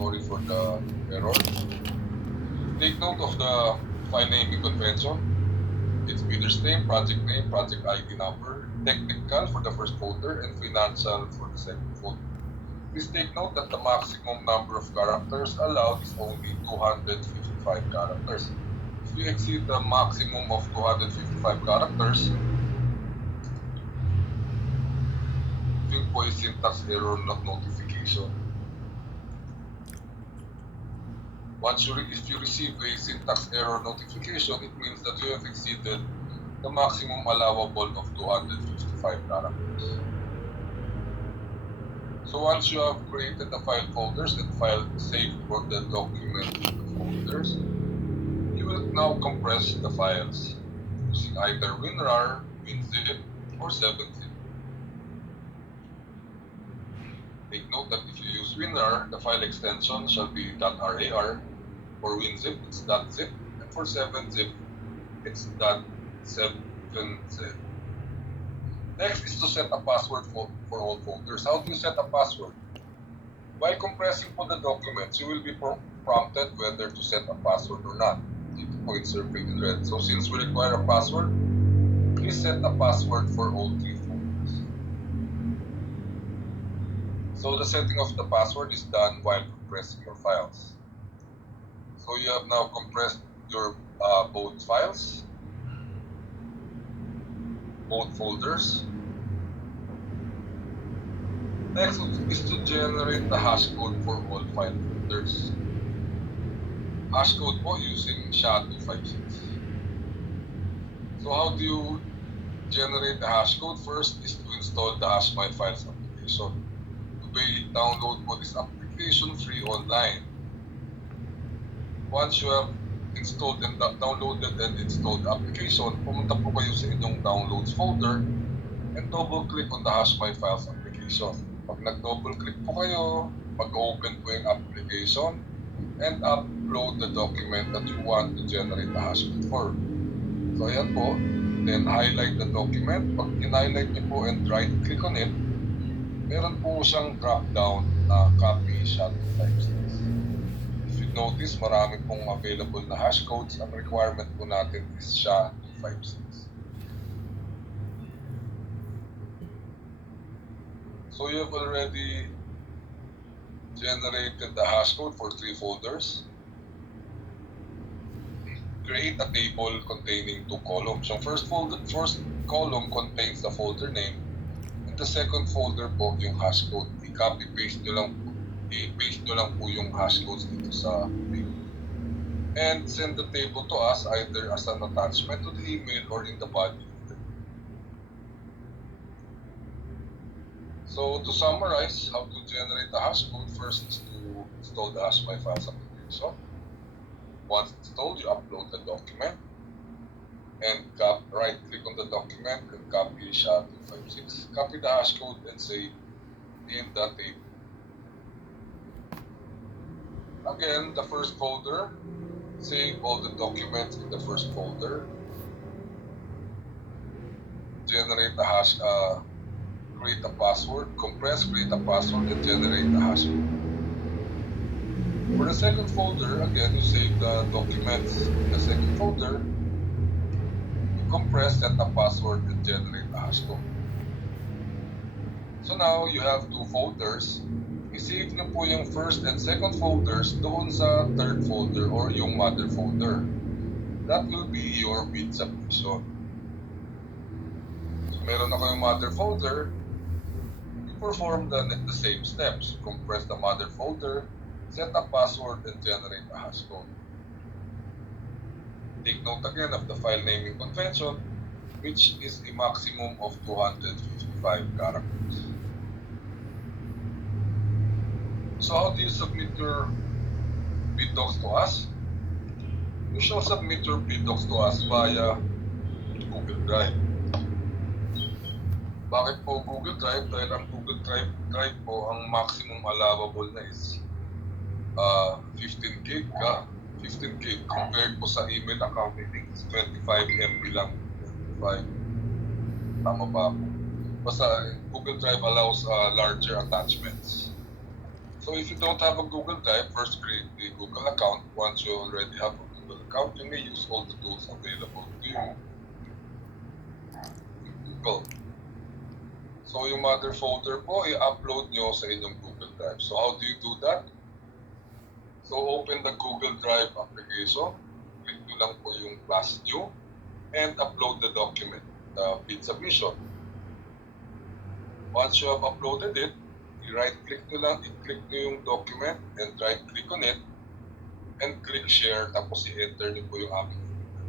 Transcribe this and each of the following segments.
Sorry for the error. Take note of the file naming convention. It's Peter's name, project ID number, technical for the first folder, and financial for the second folder. Please take note that the maximum number of characters allowed is only 255 characters. If you exceed the maximum of 255 characters, yun po is syntax error notification. If you receive a syntax error notification, it means that you have exceeded the maximum allowable of 255 characters. So once you have created the file folders and saved for the document folders, you will now compress the files using either WinRAR, WinZip, or 7-zip. Take note that if you use WinRAR, the file extension shall be .rar. For WinZip, it's .zip, and for 7-zip, it's .7zip. Next is to set a password for all folders. How do you set a password? While compressing for the documents, you will be prompted whether to set a password or not. Ito po circled in red. So since we require a password, please set a password for all 3 folders. So the setting of the password is done while compressing your files. So you have now compressed your both files, both folders. Next is to generate the hash code for all file folders. Hash code po using SHA-256. So how do you generate the hash code? First is to install the HashMyFiles application. To download po this application free online. Once you have installed and downloaded and installed the application, pumunta po kayo sa inyong downloads folder and double-click on the HashMyFiles application. Pag nag-double-click po kayo, mag-open po yung application and upload the document that you want to generate the hash code for. So ayan po, then highlight the document. Pag in-highlight niyo po and right-click on it, meron po siyang drop-down na copy SHA-256. Notice, marami pong available na hash codes. Ang requirement po natin is SHA-256. So you have already generated the hash code for 3 folders. Create a table containing 2 columns. Yung first column contains the folder name, and the second folder po yung hash code. I-copy-paste nyo lang po yung hash codes dito sa table. And send the table to us either as an attachment to the email or in the body. So to summarize how to generate the hash code, first is to install the HashMyFiles application. Once installed, you upload the document and right-click on the document and copy SHA-256. Copy the hash code and save in the table. Again, the first folder, save all the documents in the first folder. Generate the hash, create a password, compress, create a password, and generate the hash code. For the second folder, again, you save the documents in the second folder, you compress, set a password, and generate the hash code. So now, you have 2 folders. I-save nyo po yung first and second folders doon sa third folder or yung mother folder. That will be your bid submission. So meron ako yung mother folder, you perform the same steps. Compress the mother folder, set a password, and generate a hash code. Take note again of the file naming convention, which is a maximum of 255 characters. So how do you submit your bid docs to us? You shall submit your bid docs to us via Google Drive. Bakit po Google Drive? Dahil ang Google Drive po, ang maximum allowable na is 15 gig. 15 gig compared po sa email account, I think it's 25 MB lang. 25. Tama ba po? Basta Google Drive allows larger attachments. So if you don't have a Google Drive, first create the Google account. Once you already have a Google account, you may use all the tools available to you in Google. So yung mother folder po, i-upload nyo sa inyong Google Drive. So how do you do that? So open the Google Drive application, click nyo lang po yung plus new, and upload the document, the bid submission. Once you have uploaded it, i-right-click nyo lang, i-click nyo yung document, and right-click on it, and click share, tapos i-enter nyo po yung aming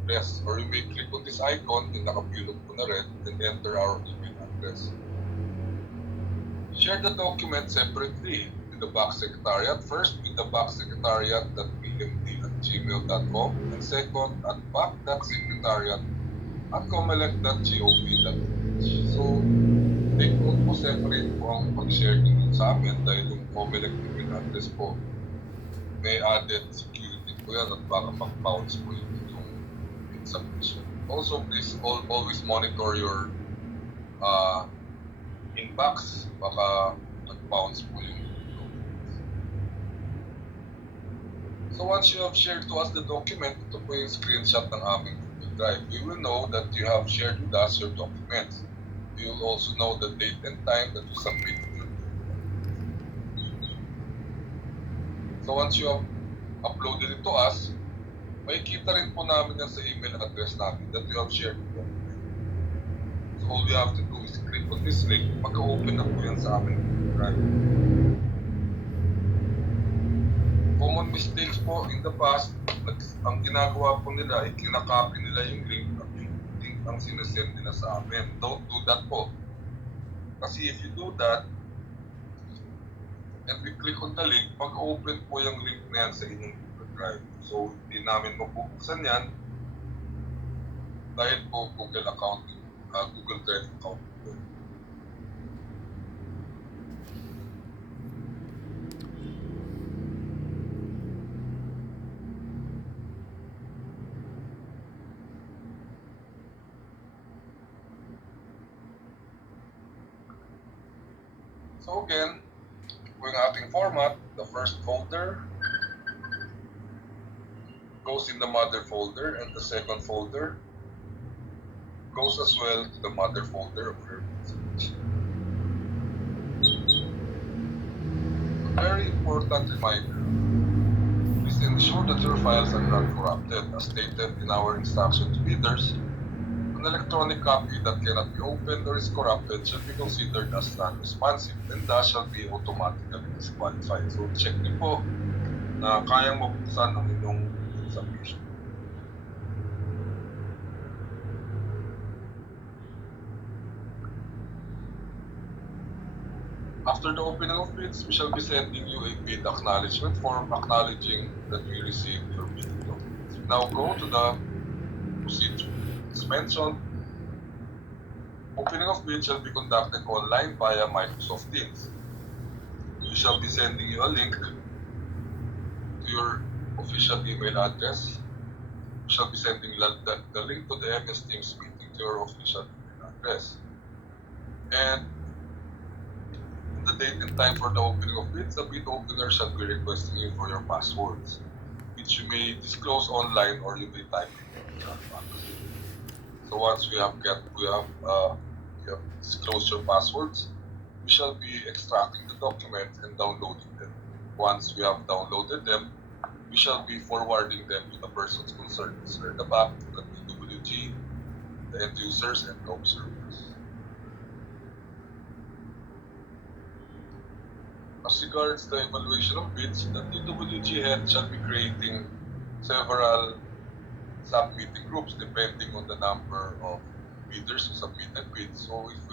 address. Or you may click on this icon, yung nakapilog po na red, and enter our email address. Share the document separately with the box secretariat. First, with the boxsecretariat.pmd@gmail.com, and second, at back.secretariat@comelec.gov.ph. So, take note po, separate po ang pag-share nyo sa amin dahil yung Comelec email address po may added security po yan at baka mag-bounce po yung submission. Also, please always monitor your inbox, baka nag-bounce po yung documents. So once you have shared to us the document, ito po yung screenshot ng aming Google Drive. We will know that you have shared with us your documents. We will also know the date and time that you submitted your document. So once you have uploaded it to us, makikita rin po namin yan sa email address namin that you have shared the document. So all you have to do is click on this link, mag-open na po yan sa amin. Right? Common mistakes po in the past, ang ginagawa po nila ay kinakopy nila yung link at yung link ang sinesend nila sa amin. Don't do that po. Kasi if you do that, and we click on the link, mag-open po yung link na yan sa inyong Google Drive. So hindi namin mabubuksan yan dahil po Google account, Google Drive account. So again, yung ating format, the first folder goes in the mother folder, and the second folder goes as well to the mother folder of your research. Very important reminder, please ensure that your files are not corrupted. As stated in our instruction to bidders, an electronic copy that cannot be opened or is corrupted shall be considered as non-responsive and thus shall be automatically disqualified. So check niyo po na kayang mabuksan ang inyong submission. After the opening of bids, we shall be sending you a bid acknowledgement form acknowledging that we received your bidding documents. Now go to the procedure. As mentioned, opening of bids shall be conducted online via Microsoft Teams. We shall be sending you a link to your official email address. We shall be sending the link to the MS Teams meeting to your official email address. And the date and time for the opening of bids, the bid opener shall be requesting you for your passwords, which you may disclose online or you may type in the chat box. So once we have disclosed your passwords, we shall be extracting the documents and downloading them. Once we have downloaded them, we shall be forwarding them to the persons concerned, Sir the back, the DWG, the end users, and the observers. As regards the evaluation of bids, the DWG head shall be creating several submitting groups depending on the number of bidders who submitted bids. So if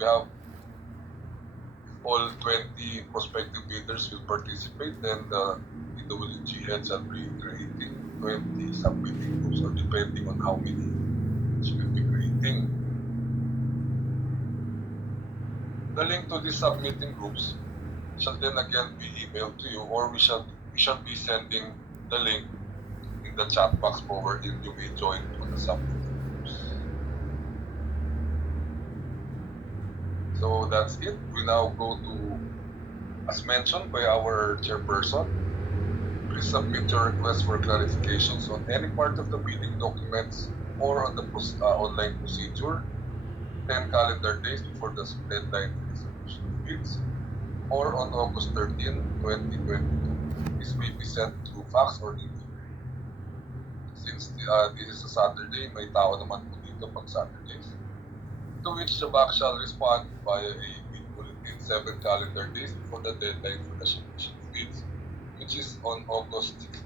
all 20 prospective bidders will participate, then the DWG head shall be creating 20 submitting groups, or depending on how many she will be creating. The link to these submitting groups shall then again be emailed to you, or we shall be sending the link in the chat box wherein you may join to the submitting groups. So that's it. We now go to As mentioned by our chairperson, please submit your request for clarifications on any part of the billing documents or on the online procedure 10 calendar days before the deadline for the submission of bids or on August 13, 2022. This may be sent through fax or email. Since this is a Saturday, may tao naman po dito pag Saturdays. To which the bank shall respond via a bid bulletin 7 calendar days before the deadline for the submission of bids, which is on August 16.